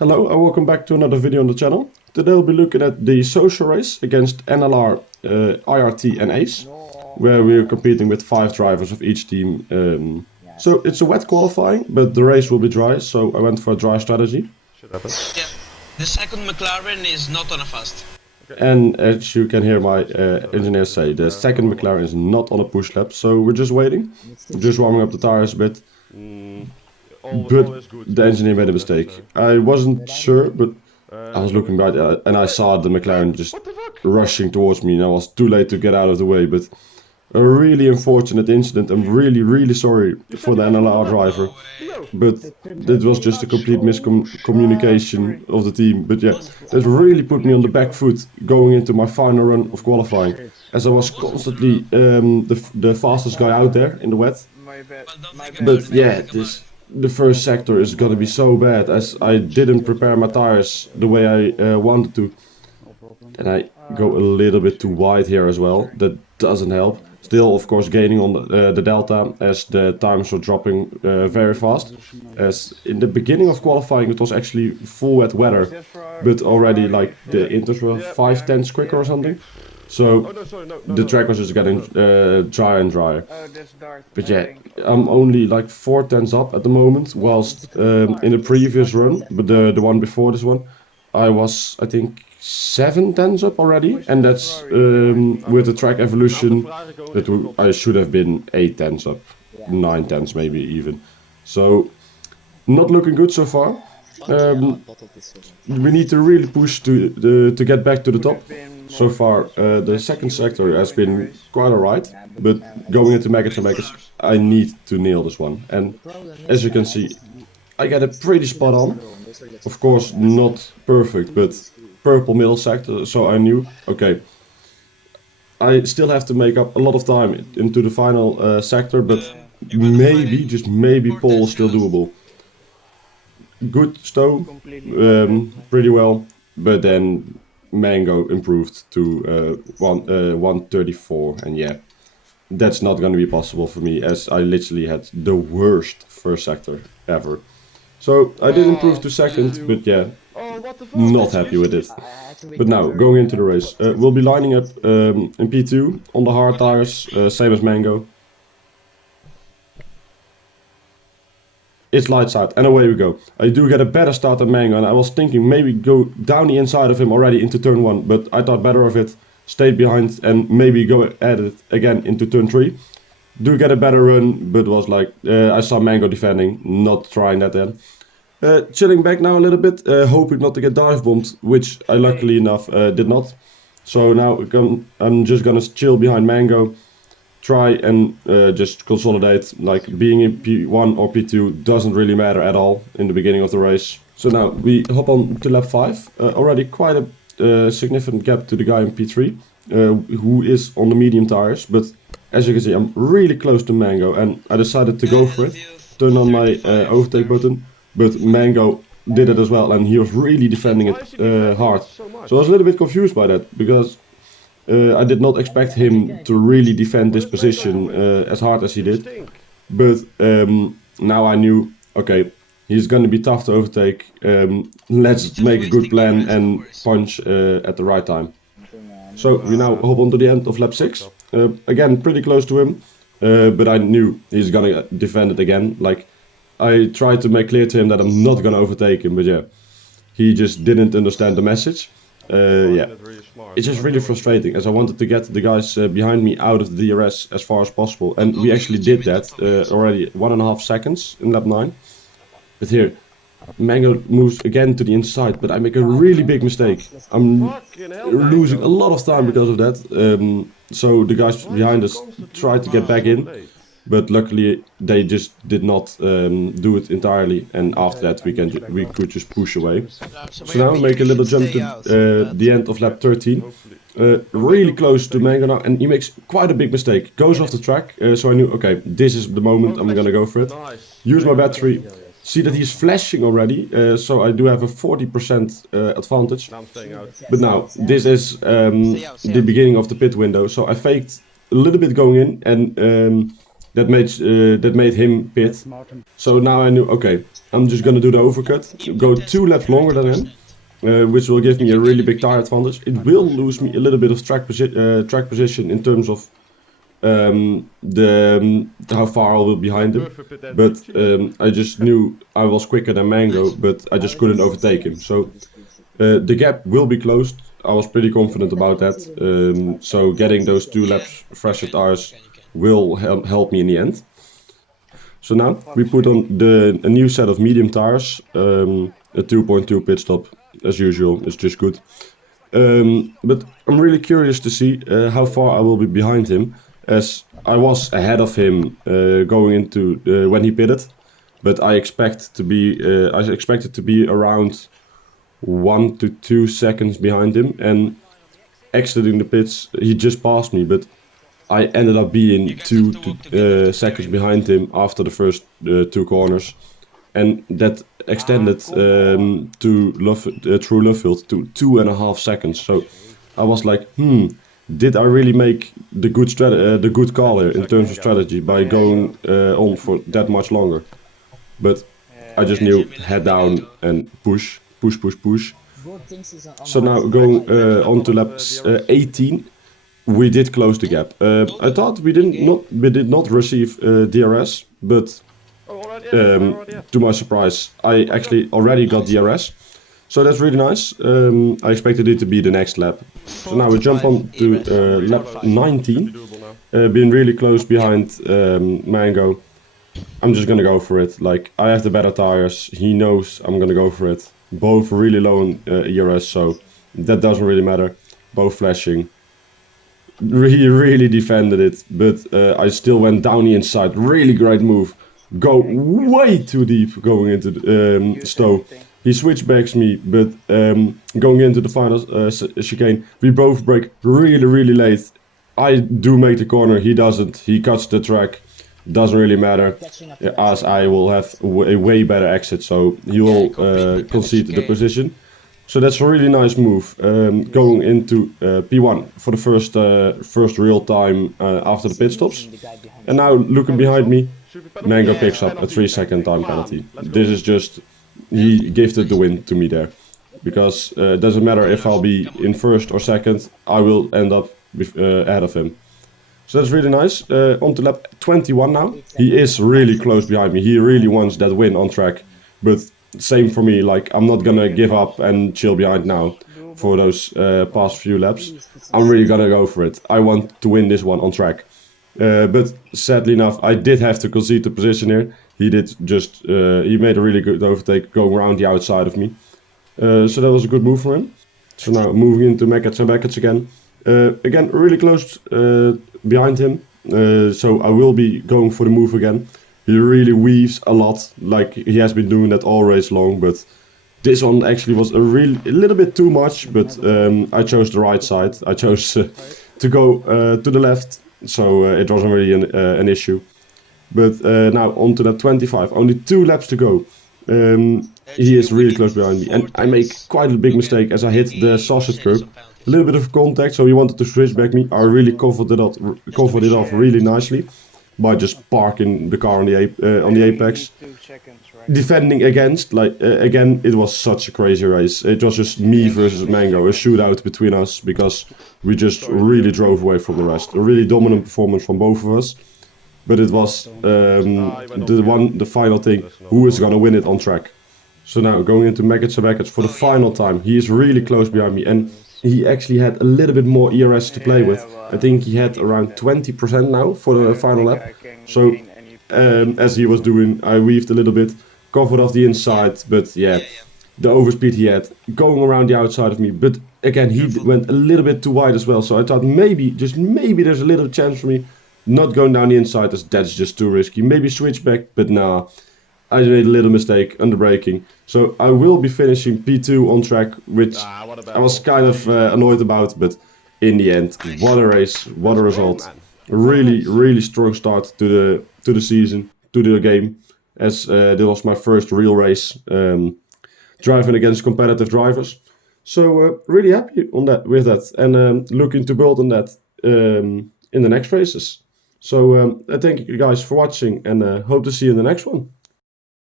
Hello and welcome back to another video on the channel. Today we'll be looking at the social race against NLR, IRT and ACE, where we're competing with 5 drivers of each team. So it's a wet qualifying, but the race will be dry, so I went for a dry strategy. Yeah, the second McLaren is not on a fast. And as you can hear my engineer say, the second McLaren is not on a push lap, so we're just waiting, just warming up the tires a bit. But the engineer made a mistake. I wasn't sure, but I was looking back and I saw the McLaren just rushing towards me and I was too late to get out of the way. But a really unfortunate incident. I'm really sorry for the NLR driver. But it was just a complete miscommunication of the team. But yeah, that really put me on the back foot going into my final run of qualifying. As I was constantly the fastest guy out there in the wet. But yeah, the first sector is gonna be so bad as I didn't prepare my tires the way I wanted to. And I go a little bit too wide here as well. That doesn't help. Still, of course, gaining on the delta as the times were dropping very fast. As in the beginning of qualifying, it was actually full wet weather, but already like the inters were 5/10 quicker or something. So the track was just getting drier and drier. But yeah, I'm only like 4/10 up at the moment, whilst in the previous run, but the one before this one, I was, I think, 7/10 up already, and that's with the track evolution that I should have been 8/10 up, 9/10 maybe even. So not looking good so far. We need to really push to get back to the top. So far, the second sector has been quite alright, but going into Megas and Megas, I need to nail this one. And as you can see, I get it pretty spot on. Of course, not perfect, but purple middle sector, so I knew, okay, I still have to make up a lot of time into the final sector, but maybe, just maybe pole is still doable. Good stow, pretty well, but then Mango improved to 134, and yeah, that's not going to be possible for me as I literally had the worst first sector ever. So I did improve to second, but yeah, not happy with it. But now, going into the race, we'll be lining up in P2 on the hard tires, same as Mango. It's lights out, and away we go. I do get a better start than Mango, and I was thinking maybe go down the inside of him already into turn 1, but I thought better of it, stayed behind, and maybe go at it again into turn 3. Do get a better run, but was like, I saw Mango defending, not trying that then. Chilling back now a little bit, hoping not to get dive bombed, which I luckily enough did not. So now I'm just gonna chill behind Mango. Try and just consolidate, like being in P1 or P2 doesn't really matter at all in the beginning of the race. So now we hop on to lap 5, already quite a significant gap to the guy in P3, who is on the medium tires, but as you can see I'm really close to Mango and I decided to go for it, turn on my overtake button, but Mango did it as well and he was really defending it hard. So I was a little bit confused by that, because I did not expect him to really defend this position as hard as he did, but now I knew, okay, he's going to be tough to overtake, let's make a good plan and punch at the right time. So we now hop on to the end of lap 6, again pretty close to him, but I knew he's going to defend it again. Like, I tried to make clear to him that I'm not going to overtake him, but yeah, he just didn't understand the message. Yeah, it's just really frustrating as I wanted to get the guys behind me out of the DRS as far as possible, and we actually did that already 1.5 seconds in lap 9. But here, Mango moves again to the inside, but I make a really big mistake. I'm losing a lot of time because of that, so the guys behind us tried to get back in, but luckily they just did not do it entirely, and after that we could just push away. So now we make a little jump to the end of lap 13, really close to Mango now, and he makes quite a big mistake, goes off the track, so I knew, okay, this is the moment, I'm gonna go for it, use my battery, see that he's flashing already, so I do have a 40% advantage, but now this is the beginning of the pit window, so I faked a little bit going in, and that made him pit. So now I knew, okay, I'm just gonna do the overcut, go 2 laps longer than him, which will give me a really big tire advantage. It will lose me a little bit of track position in terms of how far I will be behind him, but I just knew I was quicker than Mango, but I just couldn't overtake him. So the gap will be closed. I was pretty confident about that. So getting those 2 laps fresher tires will help me in the end. So now we put on a new set of medium tires, a 2.2 pit stop as usual. It's just good. But I'm really curious to see how far I will be behind him, as I was ahead of him going into when he pitted, but I expected to be around 1 to 2 seconds behind him, and exiting the pits he just passed me, but I ended up being 2 seconds behind him after the first 2 corners, and that extended through Luffield to 2.5 seconds. So I was like, did I really make the good call here in terms of strategy by going on for that much longer? But I just knew head down and push. So now going on to lap 18, we did close the gap. I thought we did not receive DRS, but to my surprise, I actually already got DRS. So that's really nice. I expected it to be the next lap. So now we jump on to lap 19, being really close behind Mango. I'm just gonna go for it. Like, I have the better tires. He knows I'm gonna go for it. Both really low on ERS, so that doesn't really matter. Both flashing. Really defended it, but I still went down the inside. Really great move. Go way too deep going into the Stowe. He switchbacks me, but going into the final chicane, we both brake really late. I do make the corner, he doesn't. He cuts the track. Doesn't really matter, as I will have a way better exit, so he will concede the position. So that's a really nice move, going into P1 for the first real time after the pit stops. And now looking behind me, Mango picks up a 3-second time penalty. This is just, he gifted the win to me there, because it doesn't matter if I'll be in first or second, I will end up ahead of him. So that's really nice. On to lap 21 now. He is really close behind me. He really wants that win on track. But same for me, like, I'm not gonna give up and chill behind now for those past few laps. I'm really gonna go for it. I want to win this one on track. But sadly enough, I did have to concede the position here. He did just, he made a really good overtake going around the outside of me. So that was a good move for him. So now moving into Maggots and Baggots again. Again, really close behind him, so I will be going for the move again. He really weaves a lot, like he has been doing that all race long, but this one actually was a little bit too much, but I chose the right side. I chose to go to the left, so it wasn't really an issue. But now on to that 25, only 2 laps to go. He is really close behind me, and I make quite a big mistake as I hit the sausage curb. A little bit of contact, so he wanted to switch back me. I really covered it off really nicely by just parking the car on the apex. Defending against, like, again, it was such a crazy race. It was just me versus Mango, a shootout between us, because we just really drove away from the rest. A really dominant performance from both of us, but it was the final thing, who is gonna win it on track. So now going into Maggots and Baggots for the final time. He is really close behind me, and he actually had a little bit more ERS to play with. I think he had around 20% now for the final lap. So as he was doing, I weaved a little bit, covered off the inside, but yeah, the overspeed he had going around the outside of me. But again, he went a little bit too wide as well. So I thought maybe, just maybe, there's a little chance for me not going down the inside, as that's just too risky. Maybe switch back, but nah. I made a little mistake under braking. So I will be finishing P2 on track, which I was kind of annoyed about, but in the end, what a race, what a result. Really strong start to the season, to the game, as this was my first real race driving against competitive drivers. So really happy with that, and looking to build on that in the next races. So thank you guys for watching, and hope to see you in the next one.